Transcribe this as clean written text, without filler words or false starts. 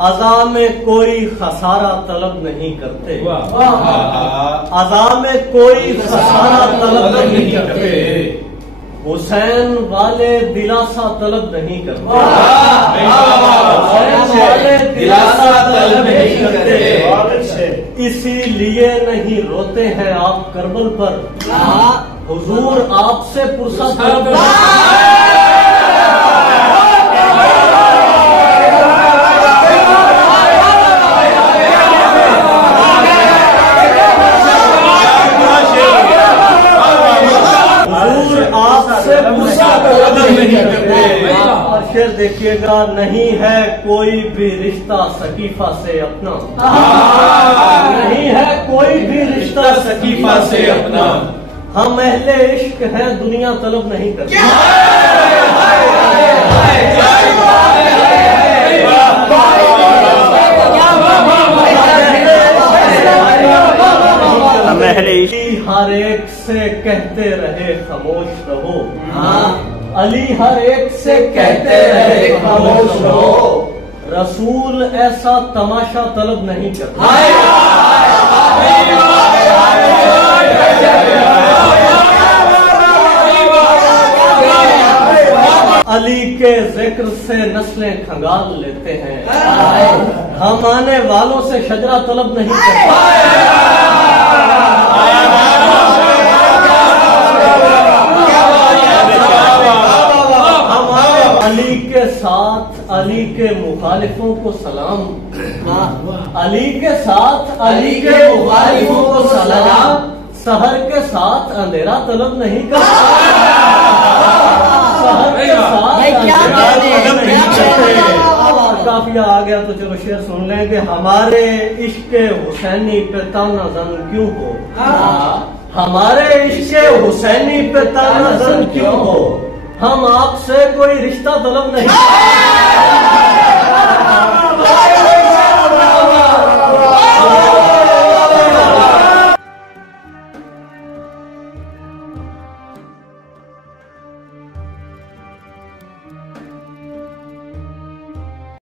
अज़ा में कोई खसारा तलब नहीं करते, अज़ा में कोई खसारा तलब नहीं करते, हुसैन वाले दिलासा तलब नहीं करते, हुसैन वाले दिलासा तलब नहीं करते। इसीलिए नहीं रोते हैं आप करबल पर, हुजूर आपसे पुरसा तलब शेर देखिएगा, नहीं है कोई भी रिश्ता सकीफा से अपना, नहीं है कोई भी रिश्ता सकीफा से अपना, हम अहले इश्क हैं दुनिया तलब नहीं करते। हर एक से कहते रहे खामोश रहो, अली हर एक से कहते रहे खामोश रहो, रसूल ऐसा तमाशा तलब नहीं करता। अली के जिक्र से नस्लें खंगाल लेते हैं, हम आने वालों से शजरा तलब नहीं करते। अली के साथ अली के मुखालिफों को सलाम, अली के साथ अली के मुखालिफों को सलाम, सहर के साथ अंधेरा तलब नहीं करता, सहर के साथ अंधेरा तलब नहीं करते। काफिया आ गया तो चलो शेर सुन लें कि हमारे इश्क हुसैनी पे ताना जन क्यों हो, हमारे इश्क हुसैनी पे ताना जन क्यों हो, हम आपसे कोई रिश्ता तलब नहीं